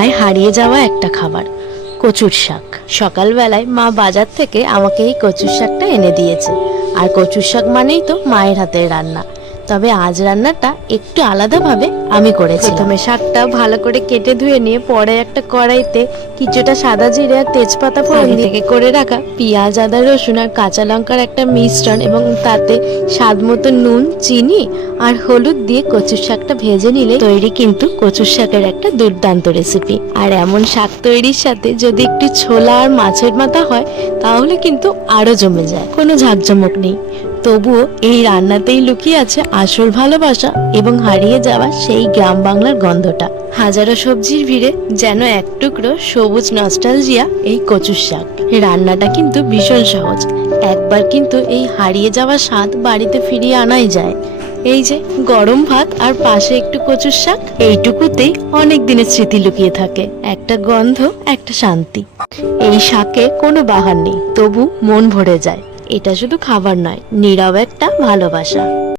প্রায় হারিয়ে যাওয়া একটা খাবার, কচুর শাক। সকালবেলায় মা বাজার থেকে আমাকে এই কচুর শাকটা এনে দিয়েছে। আর কচুর শাক মানেই তো মায়ের হাতের রান্না। তবে আজ রান্নাটা একটু আলাদাভাবে আমি করেছি। প্রথমে শাকটা ভালো করে কেটে ধুয়ে নিয়ে পরে একটা কড়াইতে কিছুটা সাদা জিরে আর তেজপাতা ফোড়ন থেকে করে রাখা পেঁয়াজ, আদা, রসুন আর কাঁচা লঙ্কার একটা মিশ্রণ এবং তাতে স্বাদ মতো নুন, চিনি আর হলুদ দিয়ে কচুর শাকটা ভেজে নিলে তৈরি কিন্তু কচুর শাকের একটা দুর্দান্ত রেসিপি। আর এমন শাক তৈরির সাথে যদি একটু ছোলা আর মাছের মাথা হয় তাহলে কিন্তু আরো জমে যায়। কোনো ঝাঁকঝমক নেই, তবুও এই রান্নাতেই লুকিয়ে আছে আসল ভালোবাসা এবং হারিয়ে যাওয়া সেই গ্রাম বাংলার গন্ধটা। হাজারো সবজির ভিড়ে যেন এক টুকরো সবুজ নস্টালজিয়া এই কচুর শাক। রান্নাটা কিন্তু ভীষণ সহজ, একবার কিন্তু এই হারিয়ে যাওয়া স্বাদ বাড়িতে ফিরিয়ে আনাই যায়। এই যে গরম ভাত আর পাশে একটু কচুর শাক, এইটুকুতেই অনেক দিনের স্মৃতি লুকিয়ে থাকে, একটা গন্ধ, একটা শান্তি। এই শাকে কোনো বাহার নেই, তবু মন ভরে যায়। এটা শুধু খাবার নয়, নীরব একটা ভালোবাসা।